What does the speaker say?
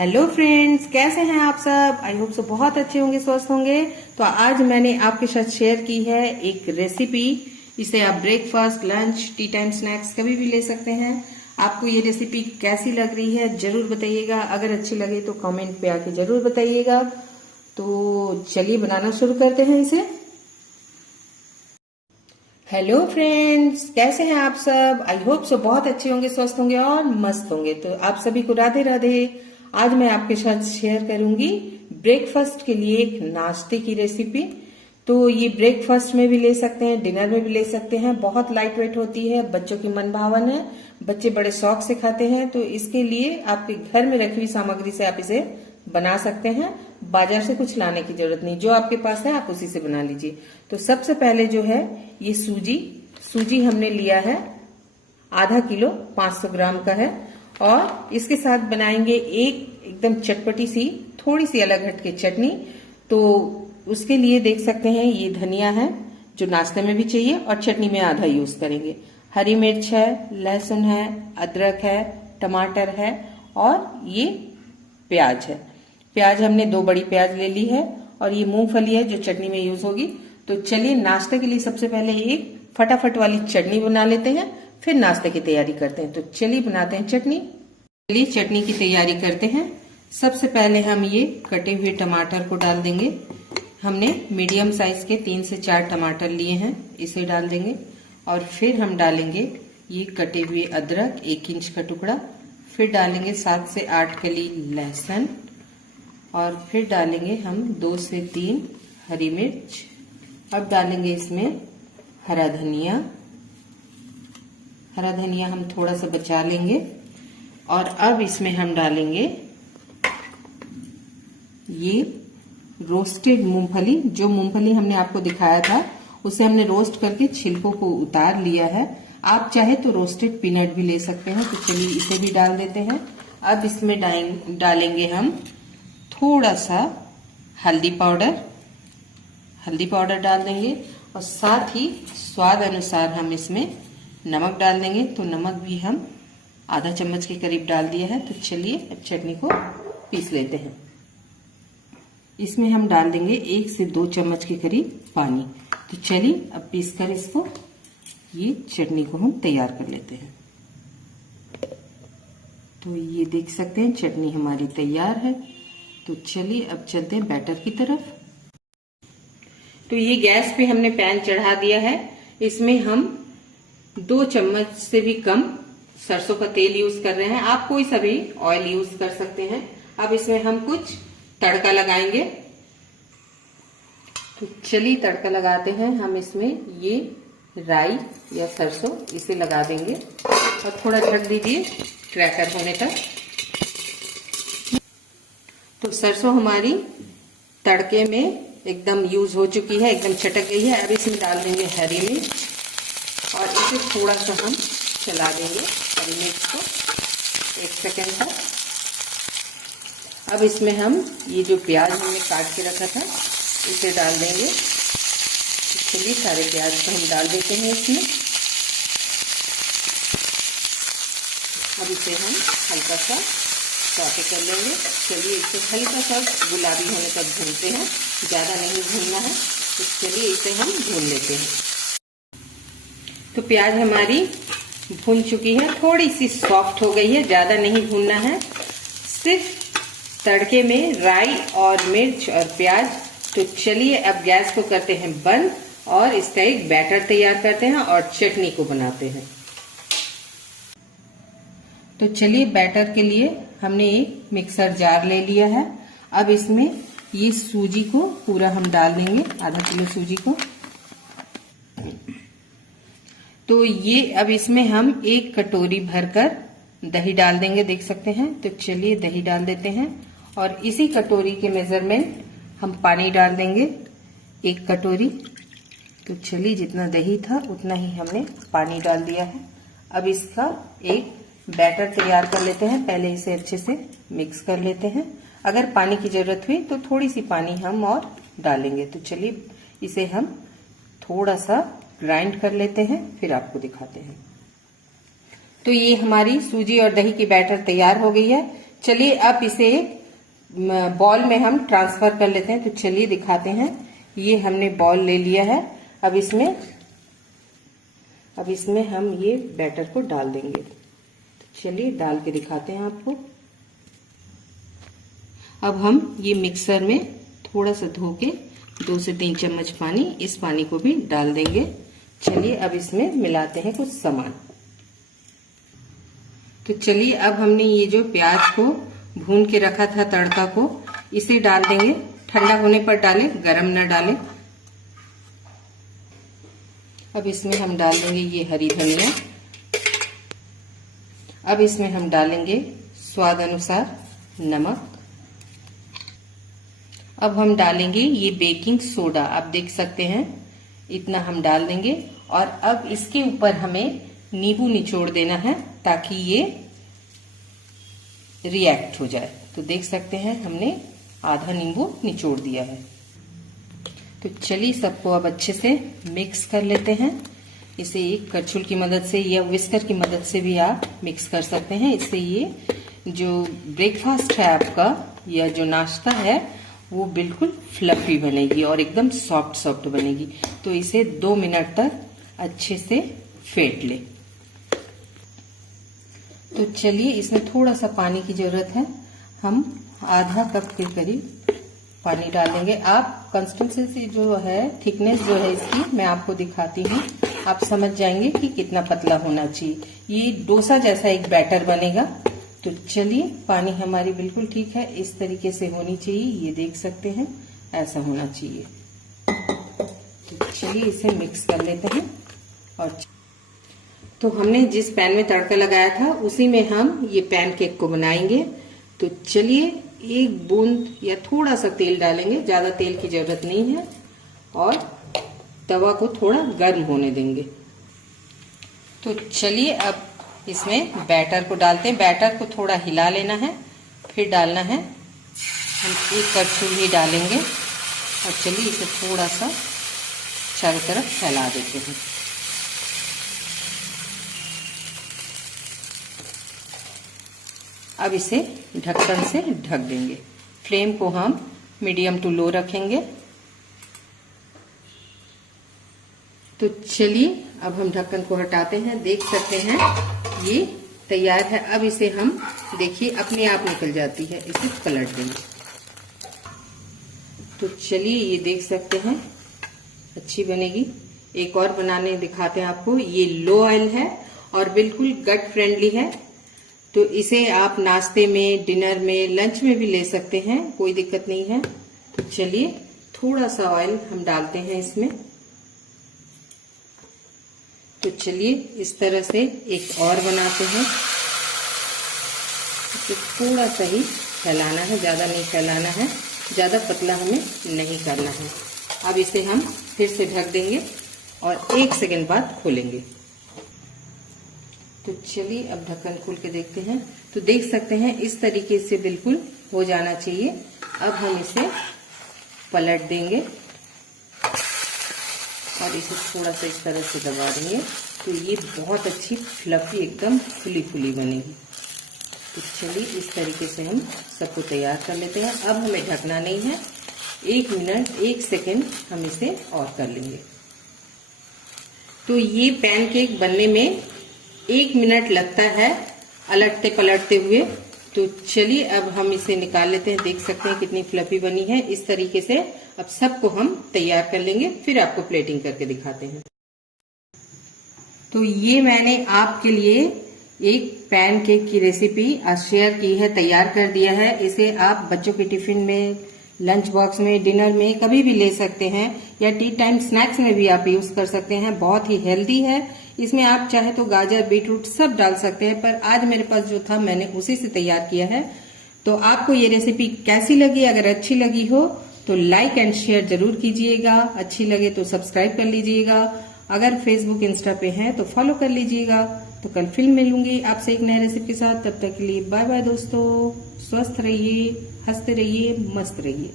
Hello friends, कैसे हैं आप सब। आई होप सो बहुत अच्छे होंगे, स्वस्थ होंगे। तो आज मैंने आपके साथ शेयर की है एक रेसिपी। इसे आप breakfast, lunch, T time snacks कभी भी ले सकते हैं। आपको ये रेसिपी कैसी लग रही है जरूर बताइएगा। अगर अच्छी लगे तो कमेंट पे आके जरूर बताइएगा। तो चलिए बनाना शुरू करते हैं इसे। हेलो फ्रेंड्स, कैसे हैं आप सब। आई होप सो बहुत अच्छे होंगे, स्वस्थ होंगे और मस्त होंगे। तो आप सभी को राधे राधे। आज मैं आपके साथ शेयर करूंगी ब्रेकफास्ट के लिए एक नाश्ते की रेसिपी। तो ये ब्रेकफास्ट में भी ले सकते हैं, डिनर में भी ले सकते हैं। बहुत लाइट वेट होती है, बच्चों की मन भावन है, बच्चे बड़े शौक से खाते हैं। तो इसके लिए आपके घर में रखी हुई सामग्री से आप इसे बना सकते हैं। बाजार से कुछ लाने की जरूरत नहीं, जो आपके पास है आप उसी से बना लीजिए। तो सबसे पहले जो है ये सूजी हमने लिया है आधा किलो, 500 ग्राम का है। और इसके साथ बनाएंगे एकदम चटपटी सी, थोड़ी सी अलग हटके चटनी। तो उसके लिए देख सकते हैं ये धनिया है जो नाश्ते में भी चाहिए और चटनी में आधा यूज करेंगे। हरी मिर्च है, लहसुन है, अदरक है, टमाटर है और ये प्याज है। प्याज हमने 2 बड़ी प्याज ले ली है और ये मूंगफली है जो चटनी में यूज होगी। तो चलिए नाश्ते के लिए सबसे पहले एक फटाफट वाली चटनी बना लेते हैं, फिर नाश्ते की तैयारी करते हैं। तो चलिए बनाते हैं चटनी। चलिए चटनी की तैयारी करते हैं। सबसे पहले हम ये कटे हुए टमाटर को डाल देंगे। हमने मीडियम साइज के 3 से 4 टमाटर लिए हैं, इसे डाल देंगे। और फिर हम डालेंगे ये कटे हुए अदरक 1 इंच का टुकड़ा। फिर डालेंगे 7 से 8 कली लहसुन और फिर डालेंगे हम 2 से 3 हरी मिर्च। अब डालेंगे इसमें हरा धनिया। हरा धनिया हम थोड़ा सा बचा लेंगे। और अब इसमें हम डालेंगे ये रोस्टेड मूंगफली। जो मूंगफली हमने आपको दिखाया था उसे हमने रोस्ट करके छिलकों को उतार लिया है। आप चाहे तो रोस्टेड पीनट भी ले सकते हैं। तो चलिए इसे भी डाल देते हैं। अब इसमें डालेंगे हम थोड़ा सा हल्दी पाउडर डाल देंगे और साथ ही स्वाद अनुसार हम इसमें नमक डाल देंगे। तो नमक भी हम आधा चम्मच के करीब डाल दिया है। तो चलिए अब चटनी को पीस लेते हैं। इसमें हम डाल देंगे 1 से 2 चम्मच के करीब पानी। तो चलिए अब पीसकर इसको, ये चटनी को हम तैयार कर लेते हैं। तो ये देख सकते हैं चटनी हमारी तैयार है। तो चलिए अब चलते हैं बैटर की तरफ। तो ये गैस पे हमने पैन चढ़ा दिया है। इसमें हम 2 चम्मच से भी कम सरसों का तेल यूज कर रहे हैं। आप कोई सा भी ऑयल यूज कर सकते हैं। अब इसमें हम कुछ तड़का लगाएंगे। तो चलिए तड़का लगाते हैं। हम इसमें ये राई या सरसों इसे लगा देंगे और थोड़ा ढक दीजिए क्रैकर होने तक। तो सरसों हमारी तड़के में एकदम यूज हो चुकी है, एकदम चटक गई है। अब इसमें डाल देंगे हरी मिर्च और इसे थोड़ा सा हम चला देंगे हरी मिर्च को 1 सेकेंड तक। अब इसमें हम ये जो प्याज हमने काट के रखा था इसे डाल देंगे। चलिए सारे प्याज को हम डाल देते हैं इसमें। अब इसे हम हल्का सा सौटे कर लेंगे। चलिए इसे हल्का सा गुलाबी होने तक भूनते हैं, ज्यादा नहीं भूनना है। तो चलिए इसे हम भून लेते हैं। तो प्याज हमारी भून चुकी है, थोड़ी सी सॉफ्ट हो गई है, ज्यादा नहीं भूनना है। सिर्फ तड़के में राई और मिर्च और प्याज। तो चलिए अब गैस को करते हैं बंद और इसका एक बैटर तैयार करते हैं और चटनी को बनाते हैं। तो चलिए बैटर के लिए हमने एक मिक्सर जार ले लिया है। अब इसमें ये सूजी को पूरा हम डाल देंगे, आधा किलो सूजी को। तो ये अब इसमें हम 1 कटोरी भरकर दही डाल देंगे, देख सकते हैं। तो चलिए दही डाल देते हैं और इसी कटोरी के मेजरमेंट हम पानी डाल देंगे 1 कटोरी। तो चलिए जितना दही था उतना ही हमने पानी डाल दिया है। अब इसका एक बैटर तैयार कर लेते हैं। पहले इसे अच्छे से मिक्स कर लेते हैं। अगर पानी की जरूरत हुई तो थोड़ी सी पानी हम और डालेंगे। तो चलिए इसे हम थोड़ा सा ग्राइंड कर लेते हैं, फिर आपको दिखाते हैं। तो ये हमारी सूजी और दही की बैटर तैयार हो गई है। चलिए अब इसे बॉल में हम ट्रांसफर कर लेते हैं। तो चलिए दिखाते हैं। ये हमने बॉल ले लिया है। अब इसमें हम ये बैटर को डाल देंगे। तो चलिए डाल के दिखाते हैं आपको। अब हम ये मिक्सर में थोड़ा सा धो के 2 से 3 चम्मच पानी, इस पानी को भी डाल देंगे। चलिए अब इसमें मिलाते हैं कुछ सामान। तो चलिए अब हमने ये जो प्याज को भून के रखा था तड़का को, इसे डाल देंगे। ठंडा होने पर डालें, गरम ना डालें। अब इसमें हम डाल देंगे ये हरी धनिया। अब इसमें हम डालेंगे स्वाद अनुसार नमक। अब हम डालेंगे ये बेकिंग सोडा, आप देख सकते हैं इतना हम डाल देंगे। और अब इसके ऊपर हमें नींबू निचोड़ देना है ताकि ये रिएक्ट हो जाए। तो देख सकते हैं हमने आधा नींबू निचोड़ दिया है। तो चलिए सबको अब अच्छे से मिक्स कर लेते हैं। इसे एक करछुल की मदद से या विस्कर की मदद से भी आप मिक्स कर सकते हैं। इससे ये जो ब्रेकफास्ट है आपका या जो नाश्ता है वो बिल्कुल फ्लफी बनेगी और एकदम सॉफ्ट सॉफ्ट बनेगी। तो इसे 2 मिनट तक अच्छे से फेंट ले। तो चलिए इसमें थोड़ा सा पानी की जरूरत है। हम आधा कप के करीब पानी डाल देंगे। आप कंसिस्टेंसी जो है, थिकनेस जो है इसकी मैं आपको दिखाती हूँ, आप समझ जाएंगे कि कितना पतला होना चाहिए। ये डोसा जैसा एक बैटर बनेगा। तो चलिए पानी हमारी बिल्कुल ठीक है, इस तरीके से होनी चाहिए। ये देख सकते हैं ऐसा होना चाहिए। तो चलिए इसे मिक्स कर लेते हैं। और तो हमने जिस पैन में तड़का लगाया था उसी में हम ये पैनकेक को बनाएंगे। तो चलिए 1 बूंद या थोड़ा सा तेल डालेंगे, ज्यादा तेल की जरूरत नहीं है। और तवा को थोड़ा गर्म होने देंगे। तो चलिए अब इसमें बैटर को डालते हैं। बैटर को थोड़ा हिला लेना है, फिर डालना है। हम 1 करछुल ही डालेंगे। और चलिए इसे थोड़ा सा चारों तरफ फैला देते हैं। अब इसे ढक्कन से ढक देंगे। फ्लेम को हम मीडियम टू लो रखेंगे। तो चलिए अब हम ढक्कन को हटाते हैं। देख सकते हैं ये तैयार है। अब इसे हम देखिए अपने आप निकल जाती है, इसे पलट देंगे। तो चलिए ये देख सकते हैं अच्छी बनेगी। एक और बनाने दिखाते हैं आपको। ये लो ऑयल है और बिल्कुल गट फ्रेंडली है। तो इसे आप नाश्ते में, डिनर में, लंच में भी ले सकते हैं, कोई दिक्कत नहीं है। तो चलिए थोड़ा सा ऑयल हम डालते हैं इसमें। तो चलिए इस तरह से एक और बनाते हैं। इसे थोड़ा सा ही फैलाना है, ज्यादा नहीं फैलाना है, ज्यादा पतला हमें नहीं करना है। अब इसे हम फिर से ढक देंगे और 1 सेकंड बाद खोलेंगे। तो चलिए अब ढक्कन खोल के देखते हैं। तो देख सकते हैं इस तरीके से बिल्कुल हो जाना चाहिए। अब हम इसे पलट देंगे और इसे थोड़ा सा इस तरह से दबा देंगे। तो ये बहुत अच्छी फ्लफी एकदम फुली फुली बनेगी। तो चलिए इस तरीके से हम सबको तैयार कर लेते हैं। अब हमें ढकना नहीं है, 1 मिनट 1 सेकेंड हम इसे और कर लेंगे। तो ये पैनकेक बनने में 1 मिनट लगता है अलटते पलटते हुए। तो चलिए अब हम इसे निकाल लेते हैं। देख सकते हैं कितनी फ्लफी बनी है। इस तरीके से अब सबको हम तैयार कर लेंगे, फिर आपको प्लेटिंग करके दिखाते हैं। तो ये मैंने आपके लिए एक पैनकेक की रेसिपी आज शेयर की है, तैयार कर दिया है। इसे आप बच्चों के टिफिन में, लंच बॉक्स में, डिनर में कभी भी ले सकते हैं या टी टाइम स्नैक्स में भी आप यूज कर सकते हैं। बहुत ही हेल्दी है। इसमें आप चाहे तो गाजर, बीटरूट सब डाल सकते हैं, पर आज मेरे पास जो था मैंने उसी से तैयार किया है। तो आपको ये रेसिपी कैसी लगी? अगर अच्छी लगी हो तो लाइक एंड शेयर जरूर कीजिएगा। अच्छी लगे तो सब्सक्राइब कर लीजिएगा। अगर फेसबुक, इंस्टा पे हैं तो फॉलो कर लीजिएगा। तो कल फिर मिलूंगी आपसे एक नए रेसिपी के साथ। तब तक के लिए बाय बाय दोस्तों। स्वस्थ रहिए, हंसते रहिए, मस्त रहिए।